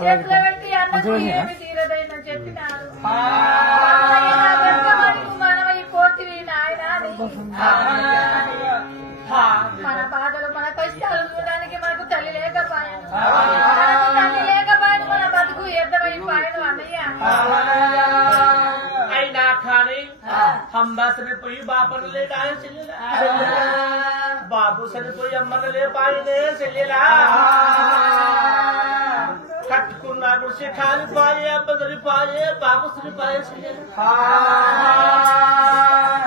చేతిలో పెట్టి అన్నకు ఏమి తీరదైనా చెప్పినారు మనం ఈ కోతివి నాయన మన బాధలు మన కష్టాలు చూడడానికి మనకు తల్లి లేకపోయాను తల్లి లేకపోయాను మన బతుకు ఎద్దమైపోయాను అన్నయ్య అయినా కానీ అమ్మ సరిపోయి బాపను లేడా బాబు సరిపోయి అమ్మను లేపాయనే చెల్లెలా కట్టుకున్నా గుడిసి కాలిపాయే అమ్మ సరిపాయే బాబు సరిపాయే చెల్లెలా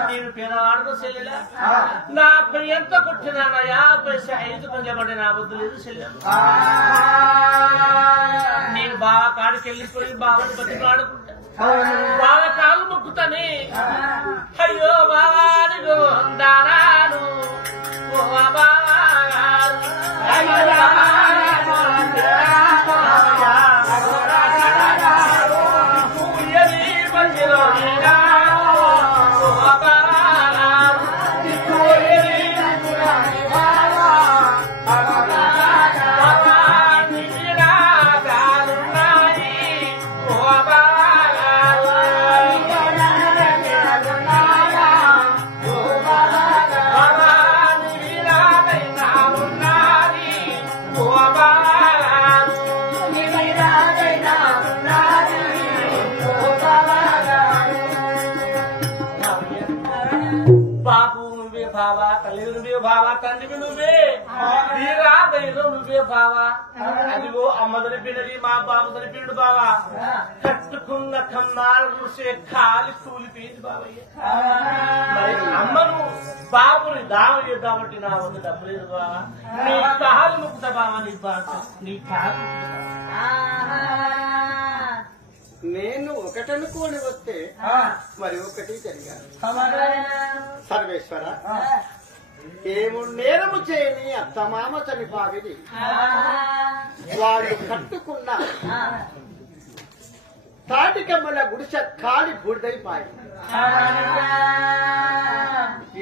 నేను పిల్లవాడును చెల్లెలా నా ఎంత కొట్టినా 50 కొంచెపడి నా బుద్ధి లేదు చెల్లెలా నేను బాగా కాడికి వెళ్ళిపోయి బావని బతికాడుకుంటా బాగా కాలు మొక్కుతాని అయ్యో బావాని గోందారాను ఓ బావా తల్లి నువ్వే బావా తండ్రి నువ్వే తీరా దైవం నువ్వే బావా అదిగో అమ్మ జరిపినది మా బాబు జరిపినడు బావా కట్టుకున్న కమ్మాలు చూసే కాలి కూలిపోయింది బావయ్య మరి అమ్మను బాబుని దావ చేద్దామంటే నా వద్ద డబ్బు లేదు బావా నీ కాలు ముక్త బావా నీ బాధ నీ కాలు నేను ఒకటనుకోని వస్తే మరి ఒకటి జరిగాను సర్వేశ్వర ఏము నేరము చేయని అత్తమామ చనిపావిని వాళ్ళు కట్టుకున్న తాటికమ్మల గుడిసె కాలి బూడిదైపాయి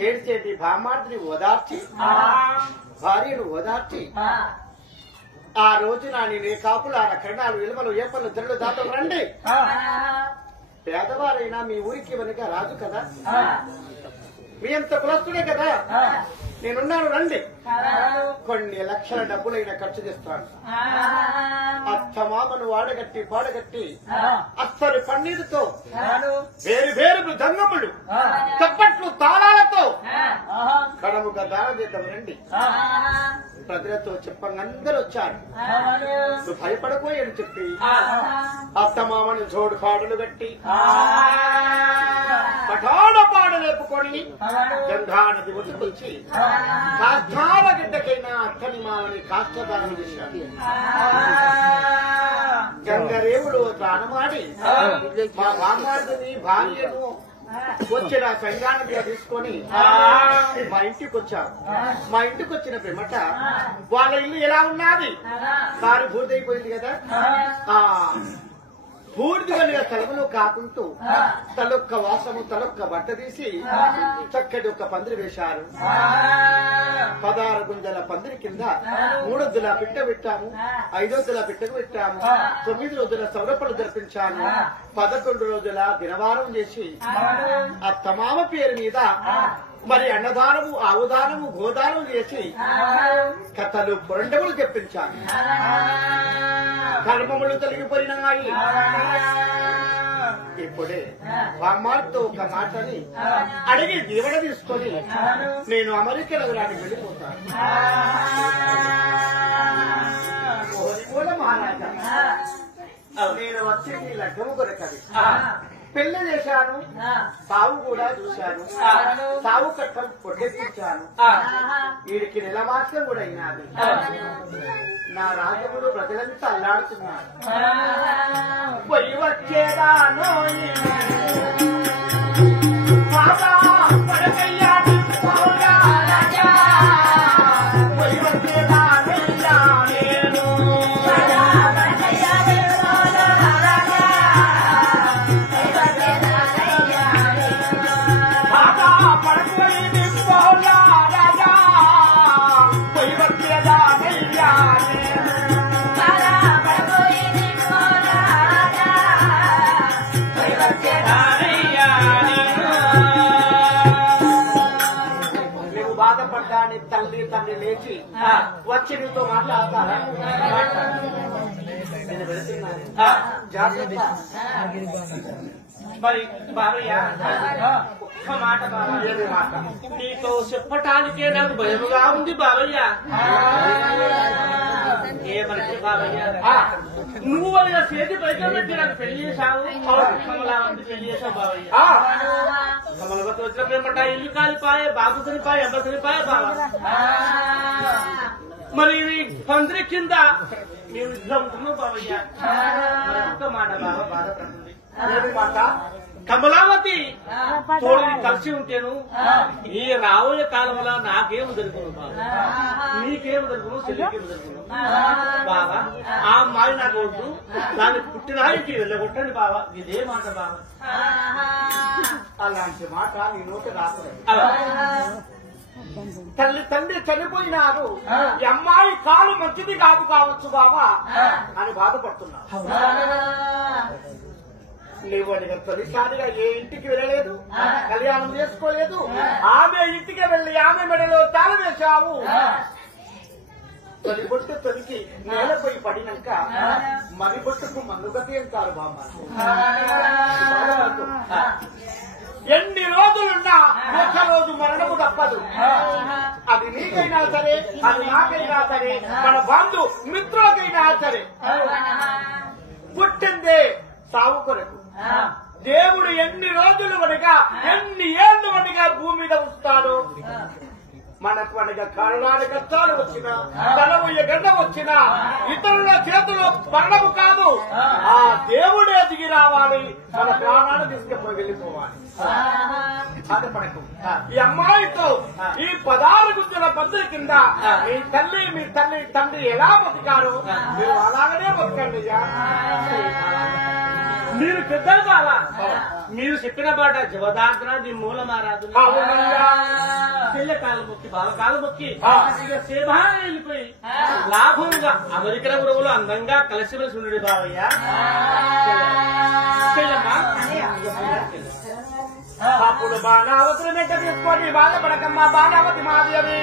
ఏడ్చేటి భామార్తిని ఓదార్చి భార్యను ఓదార్చి ఆ రోజున నేనే కాపులార కరణాలు విలువలు ఏపలు జల్లు దాతలు రండి పేదవారైనా మీ ఊరికి వెనుక రాజు కదా మీ అంత కులస్తుడే కదా నేనున్నాను రండి కొన్ని లక్షల డబ్బులైనా ఖర్చు చేస్తాను అత్తమామను వాడగట్టి పాడగట్టి అస్సలు పన్నీరుతో వేరు వేరు దంగములు చప్పట్లు తాళాలతో కడముగా దానం చేద్దాం రండి ప్రజలతో చెప్పంగందరూ వచ్చారు నువ్వు భయపడబోయని చెప్పి అత్తమామని జోడు పాటలు కట్టి పఠాడ పాడ లేపుకొని గంగా నది ఒడ్డుకొచ్చి కాష్టాల గిడ్డకైనా అత్తని మామని కాష్టదానం చేశాడు గంగరేవుడు తానమాడి మా మామాడిని భార్యను వచ్చిన సంఘాన్ని తీసుకొని మా ఇంటికి వచ్చారు మా ఇంటికి వచ్చిన పిమ్మట వాళ్ళ ఇల్లు ఎలా ఉన్నది కారు పూర్తయిపోయింది కదా పూర్తిగా తలములో కాకుంటూ తలొక్క వాసము తలొక్క బట్ట తీసి చక్కటి ఒక పందిరి వేశారు 16 గుంజల పందిరి కింద 3 వద్దుల పిట్ట పెట్టాము 5 వద్దుల పిట్టకు పెట్టాము 9 రోజుల సౌరపలు జరిపించాను 11 రోజుల దినవారం చేసి ఆ తమామ పేరు మీద మరి అన్నదానము ఆవుదానము గోదానం చేసి కథలు పురండములు చెప్పించాను కర్మములు తొలగిపోయినాయి ఇప్పుడే బామ్మాతో ఒక మాటని అడిగి దీవెన తీసుకొని నేను అమెరికా నగరానికి వెళ్ళిపోతాను మహారాజా నేను వచ్చి నీ లగ్గము కొరకది పెళ్లి చేశాను సావు కూడా చూశాను సావు కట్టం పొట్టెత్తించాను వీడికి నెల మాత్రం కూడా అయినాది నా రాజ్యములు ప్రజలంతా అల్లాడుతున్నారు పోయి వచ్చేదాను రాజా నువ్వు బాధపడ్డా నీ తల్లి తండ్రి లేచి వచ్చి నీతో మాట్లాడతారా? నేను వెళుతున్నాను. జాగ్రత్త. మరి బాబయ్య ఒక్క మాట బాబయ్య, ఏమి మాట? నీతో చెప్పటానికే నాకు భయముగా ఉంది బాబయ్య. ఏమంటే బాబయ్య, నువ్వు ఇలా చేతి పైకి పెట్టి నాకు పెళ్లి చేశావు, కమలావంతి పెళ్లి చేశావు బాబయ్య. కమలవతి వచ్చిన పేపట ఇల్లు కాలిపాయే, బాబు చనిపాయి, అబ్బ చనిపాయే బాబా. మరి పందిరి కింద మేము ఇట్లా ఉంటున్నావు బాబయ్య. మరి ఒక్క మాట బాబా బాధపడుతుంది. ఏమి మాట? కమలావతి తోడు కలిసి ఉంటేను ఈ రాబోయే కాలంలో నాకేం దొరుకును బాబా, నీకేం దొరుకును, చెల్లికేం దొరుకును బాబా. ఆ అమ్మాయి నాకు వద్దు, దాన్ని పుట్టినానికి వెళ్ళగొట్టండి బాబా. ఇదే మాట బాబా. అలాంటి మాట నీ నోటి రాకూడదు. అలా తల్లి తండ్రి చనిపోయినారు, ఈ అమ్మాయి కాలు మంచిది కాదు కావచ్చు బాబా అని బాధపడుతున్నా. నువ్వు అడిగిన తొలిసారిగా ఏ ఇంటికి వెళ్ళలేదు, కళ్యాణం చేసుకోలేదు, ఆమె ఇంటికి వెళ్ళి ఆమె మెడలో తాళ వేశావు. తొలి బొట్టు తొలికి నేలపై పడినాక మరి బొట్టుకు మన్నుగతి అంటారు బాబా. ఎన్ని రోజులున్నా ఒక రోజు మరణము తప్పదు. అది నీకైనా సరే, అది నాకైనా సరే, మన బంధు మిత్రులకైనా సరే. పుట్టిందే సాగు కొరకు. దేవుడు ఎన్ని రోజులు వనగా, ఎన్ని ఏళ్ళు వనగా భూమి మీద ఉంచుతాడు. మనకు వనగా కరుణాని కష్టాలు వచ్చినా, తలమయ్య గడ్డ వచ్చినా, ఇతరుల చేతిలో మరణము కాదు, ఆ దేవుడే దిగి రావాలి, మన ప్రాణాలు తీసుకుపోయి వెళ్ళిపోవాలి. బాధపడకు. ఈ అమ్మాయితో ఈ 16 గుంజల పద్ధతి కింద మీ తల్లి మీ తండ్రి ఎలా బతికారు, మీరు అలాగనే బతకండి. మీరు పెద్దలు బాబా, మీరు చెప్పిన మాట జవదాంతరా నీ మూలమారాదు. చెల్లె కాలు మొక్కి, బావ కాలు మొక్కి ఇక సేభాగా వెళ్ళిపోయి లాభంగా అమెరికా గురువులు అందంగా కలిసిమెలిసి ఉండడు బావయ్య. చెల్లెమ్మా, అప్పుడు బాణావతిని వెంట తీసుకొని బాధపడకమ్మా బాణావతి మాదేవి.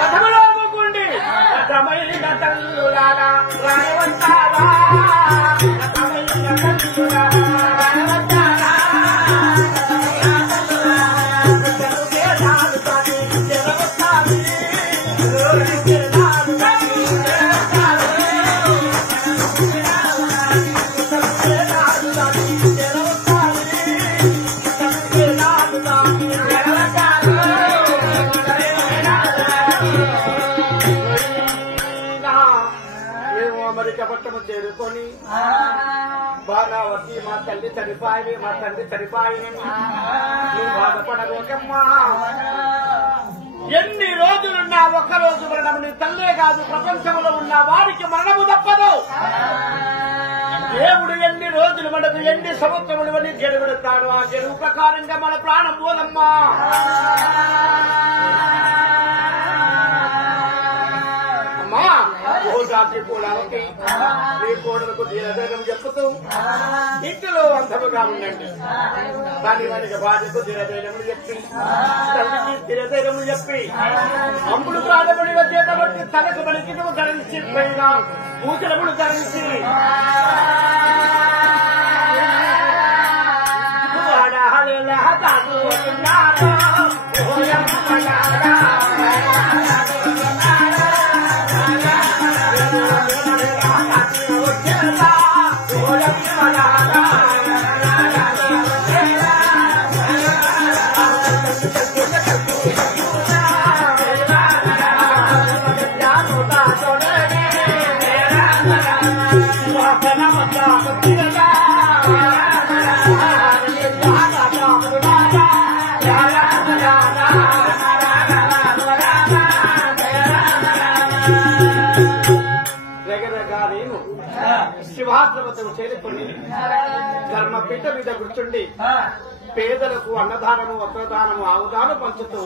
రథములో కూకుండి రథమైన తల్లులారా రాయవంతారా, రథమైన తల్లులారా రాయవంతారా, పట్టణం చేరుకొని బాణావతి మా తల్లి చనిపాయి, మా తండ్రి చనిపాయి, నువ్వు బాధపడబోకమ్మా. ఎన్ని రోజులున్నా ఒక్క రోజు మరణం నీ తల్లే కాదు, ప్రపంచంలో ఉన్న వారికి మరణము తప్పదు. దేవుడు ఎన్ని రోజులు మనకు ఎన్ని సంవత్సరములు అని గెలువెడతాడు, ఆ గెలువు ప్రకారంగా మన ప్రాణం పోదమ్మా. రాత్రి కూడా ఒకటి మీ కోడలకు దినదైనం చెప్పుతూ ఇంటిలో అంధముగా ఉండండి. దాని వెనుక భార్యకు దినదైనములు చెప్పి, తల్లికి దినదైనములు చెప్పి, అమ్ముడు ప్రాణముడి చేత బట్టి తనకు బలికిటము ధరించి పైన పూజలములు ధరించి శివాశ్రమతను చేరుకొని ధర్మపీఠ మీద కూర్చుండి పేదలకు అన్నదానము, వస్త్రదానము, ఆవుదానం పంచుతూ